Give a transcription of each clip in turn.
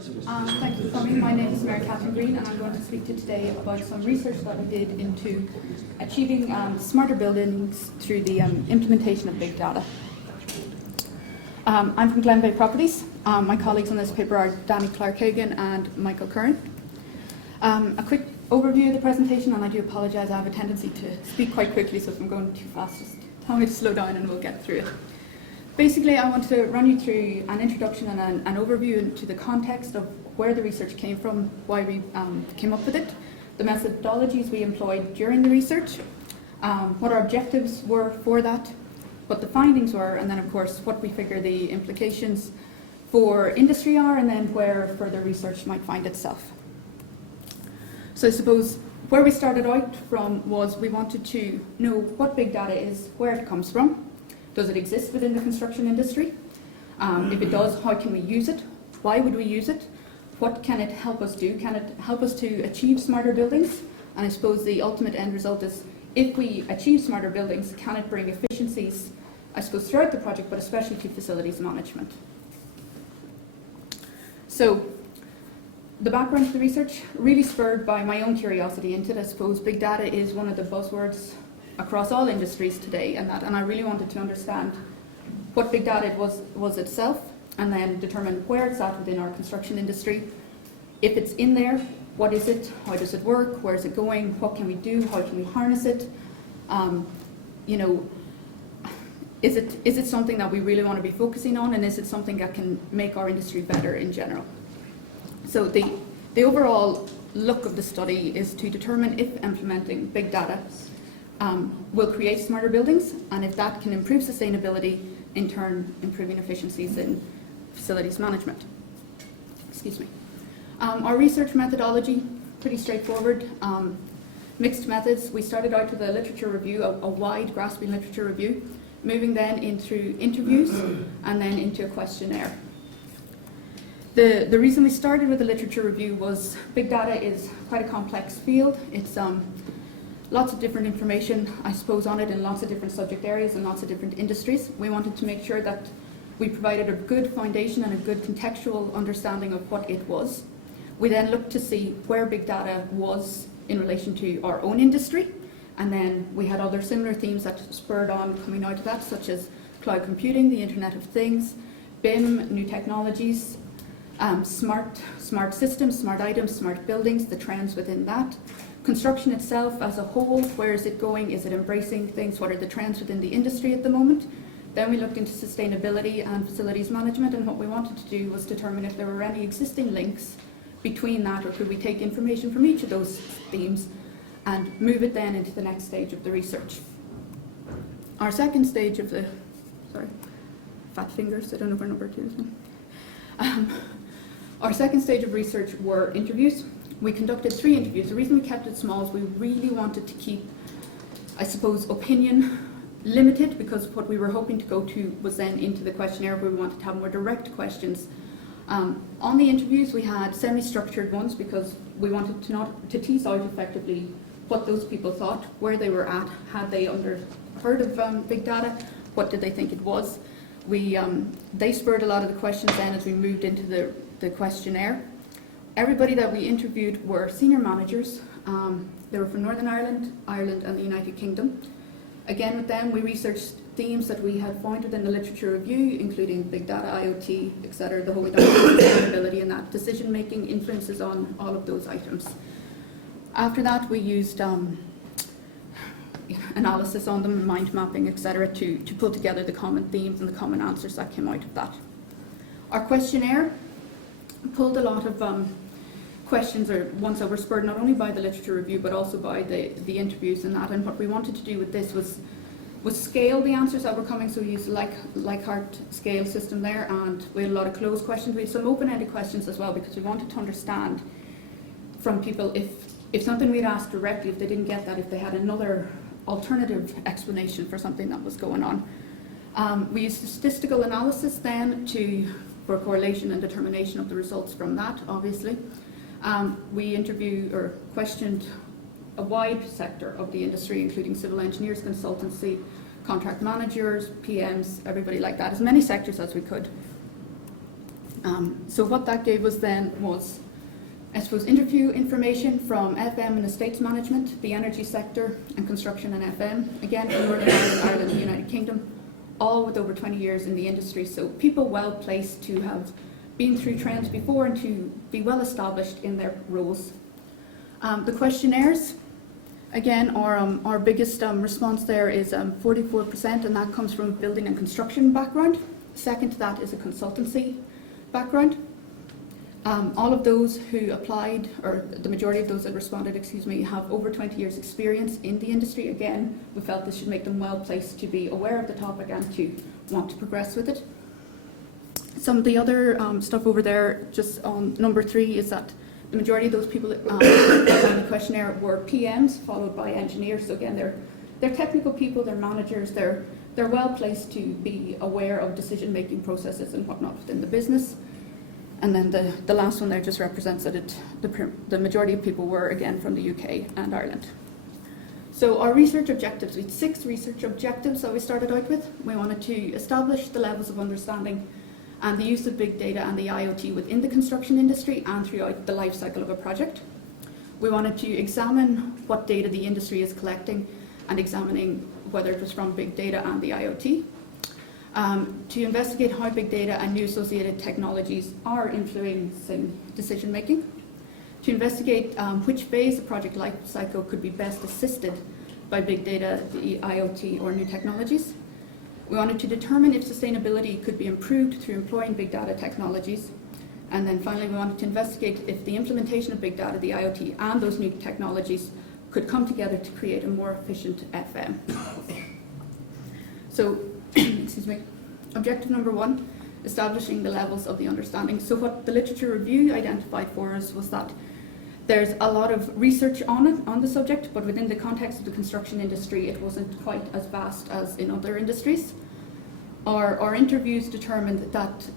Thank you for coming. My name is Mary Catherine Greene, and I'm going to speak to you today about some research that I did into achieving smarter buildings through the implementation of big data. I'm from Glenveagh Properties. My colleagues on this paper are Danny Clark-Hagan and Michael Curran. A quick overview of the presentation, and I do apologise, I have a tendency to speak quite quickly, so if I'm going too fast, just tell me to slow down and we'll get through it. Basically, I want to run you through an introduction and an overview into the context of where the research came from, why we came up with it, the methodologies we employed during the research, what our objectives were for that, what the findings were, and then of course what we figure the implications for industry are, and then where further research might find itself. So I suppose where we started out from was we wanted to know what big data is, where it comes from. Does it exist within the construction industry? If it does, how can we use it? Why would we use it? What can it help us do? Can it help us to achieve smarter buildings? And I suppose the ultimate end result is, if we achieve smarter buildings, can it bring efficiencies, I suppose, throughout the project, but especially to facilities management? So the background to the research, really spurred by my own curiosity into it. I suppose big data is one of the buzzwords across all industries today, and I really wanted to understand what big data was itself, and then determine where it's at within our construction industry. If it's in there, what is it? How does it work? Where is it going? What can we do? How can we harness it? Is it something that we really want to be focusing on, and is it something that can make our industry better in general? So the overall look of the study is to determine if implementing big data will create smarter buildings, and if that can improve sustainability, in turn improving efficiencies in facilities management. Excuse me. Our research methodology, pretty straightforward. Mixed methods. We started out with a literature review, a wide grasping literature review, moving then in through interviews and then into a questionnaire. The reason we started with the literature review was big data is quite a complex field. It's lots of different information, I suppose, on it in lots of different subject areas and lots of different industries. We wanted to make sure that we provided a good foundation and a good contextual understanding of what it was. We then looked to see where big data was in relation to our own industry, and then we had other similar themes that spurred on coming out of that, such as cloud computing, the Internet of Things, BIM, new technologies, smart systems, smart items, smart buildings, the trends within that. Construction itself as a whole, where is it going? Is it embracing things? What are the trends within the industry at the moment? Then we looked into sustainability and facilities management, and what we wanted to do was determine if there were any existing links between that, or could we take information from each of those themes and move it then into the next stage of the research. Our second stage of the, fat fingers, I don't know where number 2 is. Our second stage of research were interviews. We conducted 3 interviews. The reason we kept it small is we really wanted to keep, I suppose, opinion limited, because what we were hoping to go to was then into the questionnaire, where we wanted to have more direct questions. On the interviews, we had semi-structured ones, because we wanted to tease out effectively what those people thought, where they were at, had they heard of big data, what did they think it was. They spurred a lot of the questions then as we moved into the questionnaire. Everybody that we interviewed were senior managers. They were from Northern Ireland, Ireland and the United Kingdom. Again, with them we researched themes that we had found within the literature review, including big data, IoT, etc., the whole way down to sustainability, and that decision-making influences on all of those items. After that we used analysis on them, mind mapping, etc., to pull together the common themes and the common answers that came out of that. Our questionnaire pulled a lot of questions, or ones that were spurred not only by the literature review but also by the interviews and that. And what we wanted to do with this was scale the answers that were coming. So we used Likert scale system there, and we had a lot of closed questions. We had some open-ended questions as well, because we wanted to understand from people if something we'd asked directly, if they didn't get that, if they had another alternative explanation for something that was going on. We used statistical analysis then for correlation and determination of the results from that, obviously. We interviewed or questioned a wide sector of the industry, including civil engineers, consultancy, contract managers, PMs, everybody like that, as many sectors as we could. So what that gave us then was, I suppose, interview information from FM and estates management, the energy sector, and construction and FM, again from Northern Ireland, Ireland, the United Kingdom, all with over 20 years in the industry. So people well placed to have been through trends before and to be well established in their roles. The questionnaires, again, our biggest response there is 44%, and that comes from a building and construction background. Second to that is a consultancy background. All of those who applied, or the majority of those that responded, have over 20 years experience in the industry. Again, we felt this should make them well placed to be aware of the topic and to want to progress with it. Some of the other stuff over there, just on number 3, is that the majority of those people on the questionnaire were PMs, followed by engineers. So again, they're technical people, they're managers, they're well placed to be aware of decision-making processes and whatnot within the business. And then the last one there just represents that the majority of people were, again, from the UK and Ireland. So our research objectives, we had 6 research objectives that we started out with. We wanted to establish the levels of understanding and the use of big data and the IoT within the construction industry and throughout the life cycle of a project. We wanted to examine what data the industry is collecting and examining whether it was from big data and the IoT. To investigate how big data and new associated technologies are influencing decision making. To investigate which phase the project life cycle could be best assisted by big data, the IoT, or new technologies. We wanted to determine if sustainability could be improved through employing big data technologies. And then finally, we wanted to investigate if the implementation of big data, the IoT, and those new technologies could come together to create a more efficient FM. So, objective number 1, establishing the levels of the understanding. So what the literature review identified for us was that there's a lot of research on the subject, but within the context of the construction industry, it wasn't quite as vast as in other industries. Our interviews determined that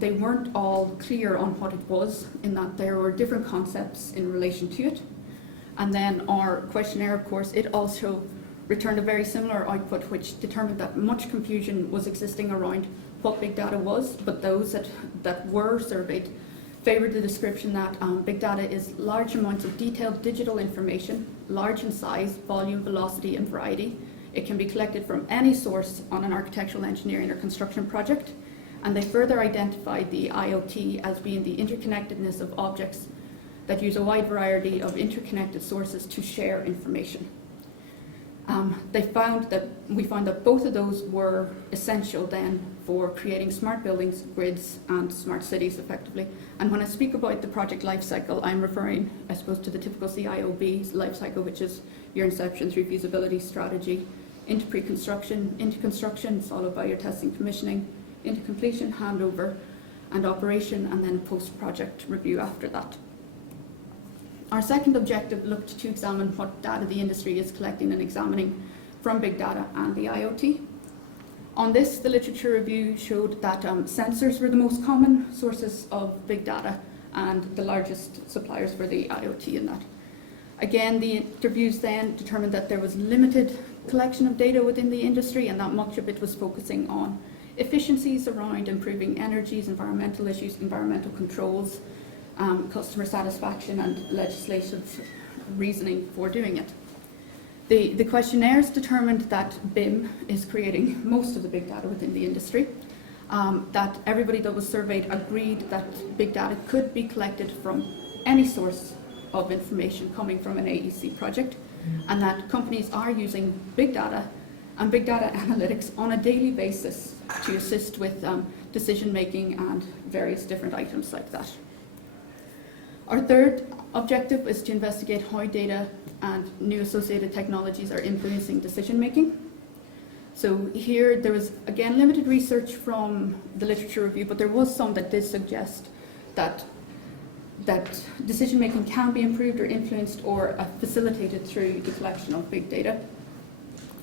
they weren't all clear on what it was, in that there were different concepts in relation to it. And then our questionnaire, of course, it also returned a very similar output, which determined that much confusion was existing around what big data was, but those that were surveyed favoured the description that big data is large amounts of detailed digital information, large in size, volume, velocity, and variety. It can be collected from any source on an architectural, engineering, or construction project, and they further identified the IoT as being the interconnectedness of objects that use a wide variety of interconnected sources to share information. We found that both of those were essential then for creating smart buildings, grids, and smart cities effectively. And when I speak about the project life cycle, I'm referring, I suppose, to the typical CIOB life cycle, which is your inception through feasibility strategy, into pre-construction, into construction, followed by your testing, commissioning, into completion, handover, and operation, and then post-project review after that. Our second objective looked to examine what data the industry is collecting and examining from big data and the IoT. On this, the literature review showed that sensors were the most common sources of big data and the largest suppliers for the IoT in that. Again, the interviews then determined that there was limited collection of data within the industry, and that much of it was focusing on efficiencies around improving energies, environmental issues, environmental controls, customer satisfaction, and legislative reasoning for doing it. The questionnaires determined that BIM is creating most of the big data within the industry, that everybody that was surveyed agreed that big data could be collected from any source of information coming from an AEC project, and that companies are using big data and big data analytics on a daily basis to assist with decision making and various different items like that. Our third objective is to investigate how data and new associated technologies are influencing decision making. So here there was, again, limited research from the literature review, but there was some that did suggest that decision making can be improved or influenced or facilitated through the collection of big data.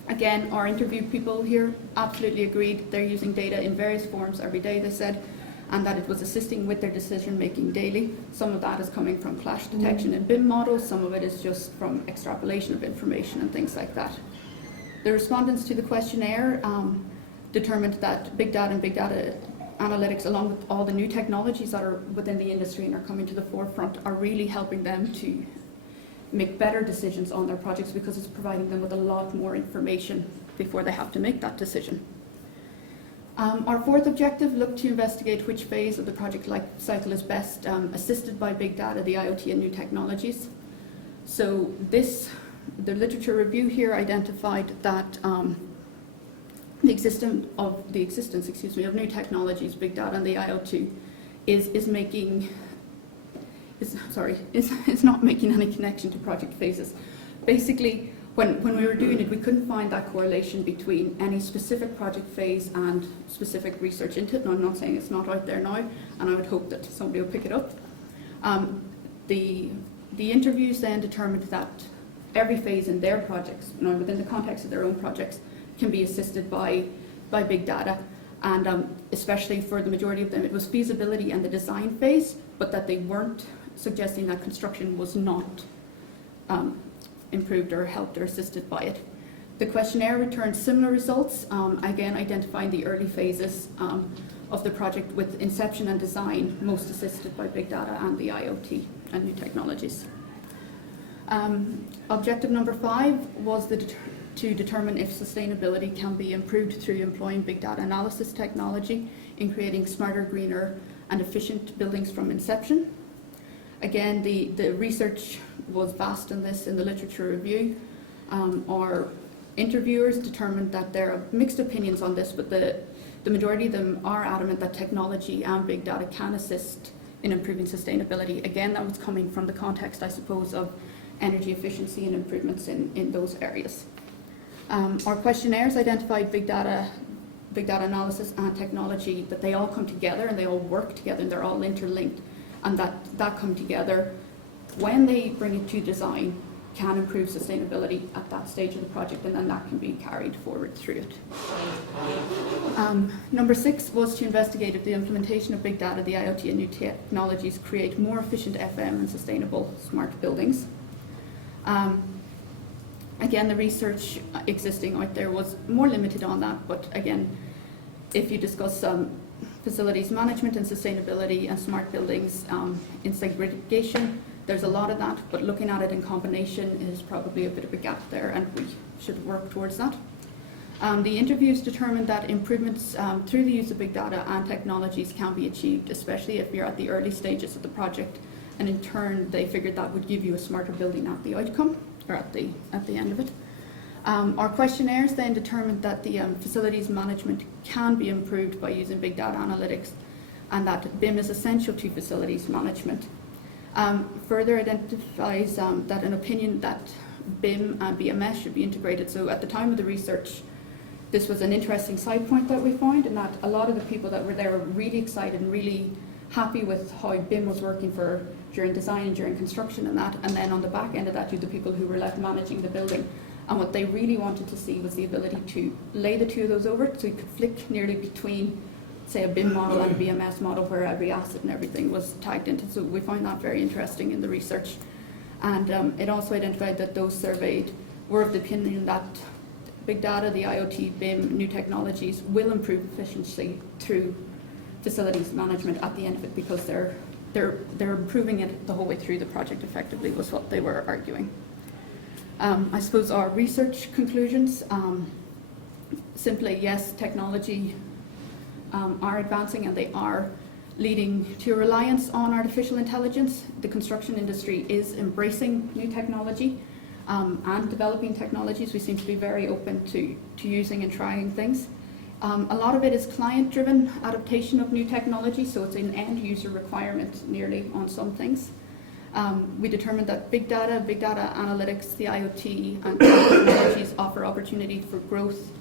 Again, our interviewed people here absolutely agreed they're using data in various forms every day, they said, and that it was assisting with their decision making daily. Some of that is coming from clash detection in BIM models, some of it is just from extrapolation of information and things like that. The respondents to the questionnaire determined that big data and big data analytics, along with all the new technologies that are within the industry and are coming to the forefront, are really helping them to make better decisions on their projects because it's providing them with a lot more information before they have to make that decision. Our fourth objective looked to investigate which phase of the project life cycle is best assisted by big data, the IoT and new technologies. So the literature review here identified that the existence of new technologies, big data and the IoT is not making any connection to project phases. Basically, when we were doing it, we couldn't find that correlation between any specific project phase and specific research into it. And I'm not saying it's not out there now, and I would hope that somebody will pick it up. The interviews then determined that every phase in their projects, within the context of their own projects, can be assisted by big data. And especially for the majority of them, it was feasibility and the design phase, but that they weren't suggesting that construction was not improved or helped or assisted by it. The questionnaire returned similar results, again identifying the early phases of the project with inception and design most assisted by big data and the IoT and new technologies. Objective number 5 was to determine if sustainability can be improved through employing big data analysis technology in creating smarter, greener and efficient buildings from inception. Again, the research was vast in this in the literature review. Our interviewers determined that there are mixed opinions on this, but the majority of them are adamant that technology and big data can assist in improving sustainability. Again, that was coming from the context, I suppose, of energy efficiency and improvements in those areas. Our questionnaires identified big data analysis and technology, that they all come together and they all work together and they're all interlinked, and that come together when they bring it to design can improve sustainability at that stage of the project, and then that can be carried forward through it. Number 6 was to investigate if the implementation of big data, the IoT and new technologies create more efficient FM and sustainable smart buildings. Again, the research existing out there was more limited on that, but again, if you discuss facilities management and sustainability and smart buildings in segregation, there's a lot of that, but looking at it in combination is probably a bit of a gap there, and we should work towards that. The interviews determined that improvements through the use of big data and technologies can be achieved, especially if you're at the early stages of the project, and in turn they figured that would give you a smarter building at the outcome, or at the end of it. Our questionnaires then determined that the facilities management can be improved by using big data analytics, and that BIM is essential to facilities management. Further identifies that an opinion that BIM and BMS should be integrated. So at the time of the research, this was an interesting side point that we found, in that a lot of the people that were there were really excited and really happy with how BIM was working during design and during construction and that, and then on the back end of that, you had the people who were left managing the building. And what they really wanted to see was the ability to lay the two of those over, so you could flick nearly between, say, a BIM model and a BMS model where every asset and everything was tagged into. So we find that very interesting in the research. And it also identified that those surveyed were of the opinion that big data, the IoT, BIM, new technologies will improve efficiency through facilities management at the end of it, because they're improving it the whole way through the project effectively, was what they were arguing. I suppose our research conclusions, simply yes, technology are advancing and they are leading to a reliance on artificial intelligence. The construction industry is embracing new technology and developing technologies. We seem to be very open to using and trying things. A lot of it is client-driven adaptation of new technology, so it's an end-user requirement nearly on some things. We determined that big data analytics, the IoT and technologies offer opportunity for growth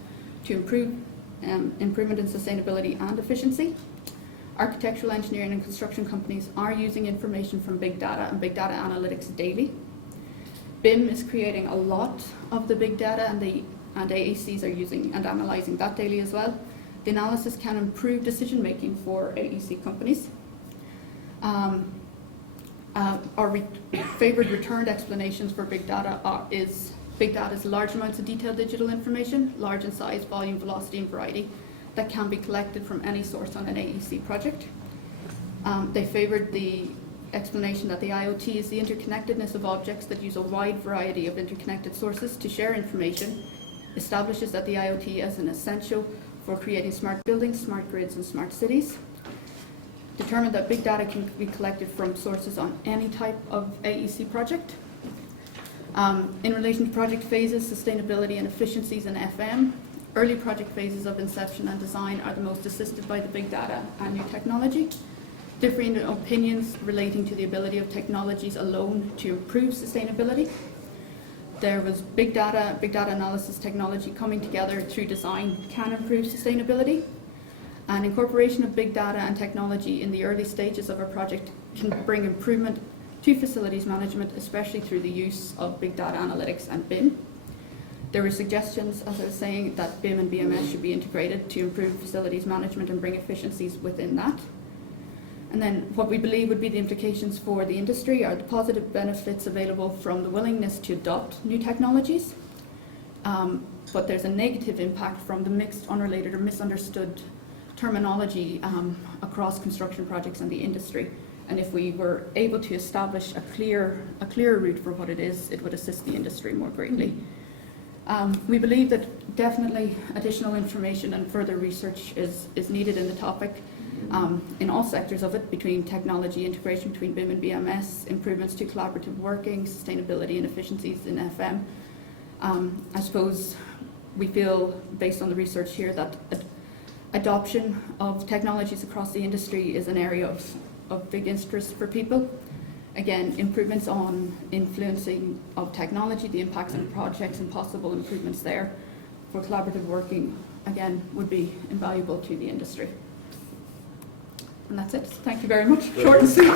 to improve improvement in sustainability and efficiency. Architectural engineering and construction companies are using information from big data and big data analytics daily. BIM is creating a lot of the big data, and AECs are using and analysing that daily as well. The analysis can improve decision making for AEC companies. Our favoured returned explanations for big data is large amounts of detailed digital information, large in size, volume, velocity and variety, that can be collected from any source on an AEC project. They favoured the explanation that the IoT is the interconnectedness of objects that use a wide variety of interconnected sources to share information, establishes that the IoT is an essential for creating smart buildings, smart grids, and smart cities. Determined that big data can be collected from sources on any type of AEC project. In relation to project phases, sustainability and efficiencies in FM, early project phases of inception and design are the most assisted by the big data and new technology. Differing opinions relating to the ability of technologies alone to improve sustainability. There was big data analysis technology coming together through design can improve sustainability. And incorporation of big data and technology in the early stages of a project can bring improvement to facilities management, especially through the use of big data analytics and BIM. There were suggestions, as I was saying, that BIM and BMS should be integrated to improve facilities management and bring efficiencies within that. And then what we believe would be the implications for the industry are the positive benefits available from the willingness to adopt new technologies, but there's a negative impact from the mixed, unrelated or misunderstood terminology across construction projects and the industry. And if we were able to establish a clear route for what it is, it would assist the industry more greatly. We believe that definitely additional information and further research is needed in the topic. In all sectors of it, between technology integration between BIM and BMS, improvements to collaborative working, sustainability and efficiencies in FM. I suppose we feel, based on the research here, that adoption of technologies across the industry is an area of big interest for people. Again, improvements on influencing of technology, the impacts on projects and possible improvements there for collaborative working, again, would be invaluable to the industry. And that's it. Thank you very much. Short and sweet.